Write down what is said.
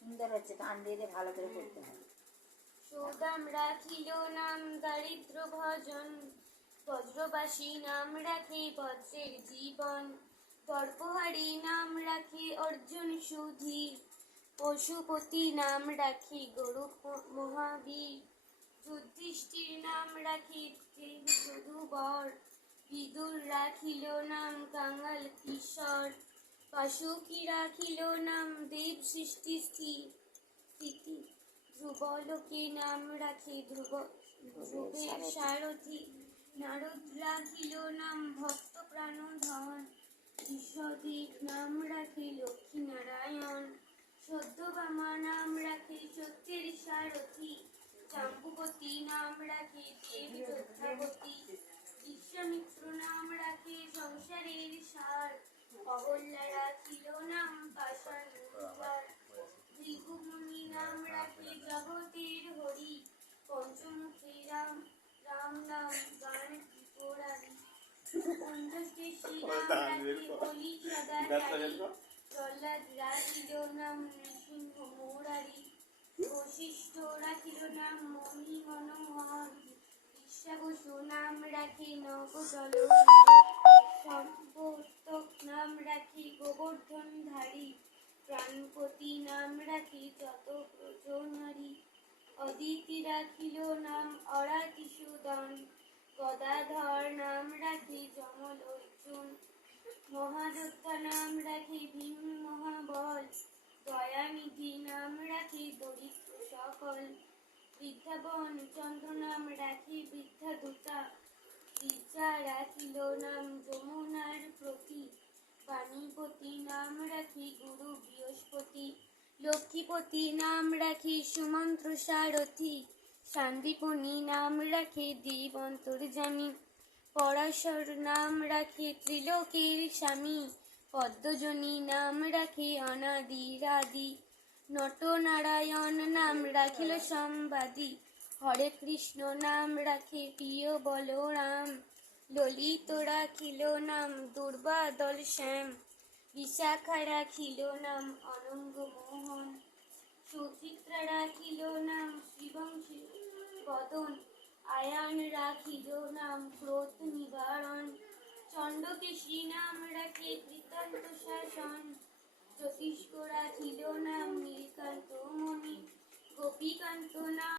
সুন্দর হচ্ছে টান দিয়ে ভালো করে করতে হবে সুদাম রাখিল নাম দারিদ্র ভজন বজ্রবাসী নাম রাখে বজ্রের জীবন। দর্পহারী নাম রাখে অর্জুন সুধীর পশুপতি নাম রাখি গরু মহাবীর। যুধিষ্ঠির নাম রাখি দেব যদুবর বিদুর রাখিল নাম কিশোর পাশুকি রাখিল নাম? দেব সৃষ্টি স্থিতি। ধ্রুবলোকে নাম রাখে ধ্রুব ধ্রুবের সারথি। নারদ রাখিল নাম ভক্ত প্রাণধন। ঈশ্বরদীপ নাম রাখে লক্ষ্মী নারায়ণ। সদ্যবামা নাম রাখে সত্যের সারথি। চাম্পুপতি নাম রাখে দেব যোদ্ধাবতী অহল্যা রাখিল নাম পাষাণ মুদ্রার ভৃগুমুনি নাম রাখে জগতের হরি। পঞ্চমুখী রাম রাম নাম গান ত্রিপুরারি। পঞ্চকেশী নাম রাখে বলি সদাচারী। প্রহ্লাদ রাখিল নাম নৃসিংহ মুরারি। বশিষ্ঠ রাখিল নাম মণি মনোহর বিশ্বাবসু নাম রাখে রাখি, গোবর্ধনধারী। প্রাণপতি নাম রাখি, যত প্রজনারী অদিতি রাখিল নাম অরাতি সুদন গদাধর নাম রাখি, যমল অর্জুন। মহাযোদ্ধা নাম রাখি, ভীম মহাবল। দয়ানিধি নাম রাখি, দরিদ্র সকল। বৃদ্ধাবন, চন্দ্র নাম রাখি বৃদ্ধা দূতা বিদ্যা রাখিল নাম বাণীপতি নাম রাখি গুরু বৃহস্পতি, লক্ষ্মীপতি নাম রাখি সুমন্ত্র সারথি শান্তিপনি নাম রাখে দেব অন্তর্জামী পরাশর নাম রাখে ত্রিলোকের স্বামী, পদ্মজনী নাম রাখে অনাদি রাদি নটনারায়ণ নাম রাখিল সম্বাদী হরে কৃষ্ণ নাম রাখে প্রিয় বলরাম ললিত রাখিল নাম দুর্বাদল শ্যাম, বিশাখা রাখিল নাম অনঙ্গ মোহন সুচিত্রা রাখিল নাম শ্রীবংশী বদন, আয়ান রাখিল নাম ক্রোধ নিবারণ চণ্ডকেশী নাম রাখে কৃতান্ত শাসন, জ্যোতিষ্ক রাখিল নাম নীলকান্ত মণি, গোপীকান্ত নাম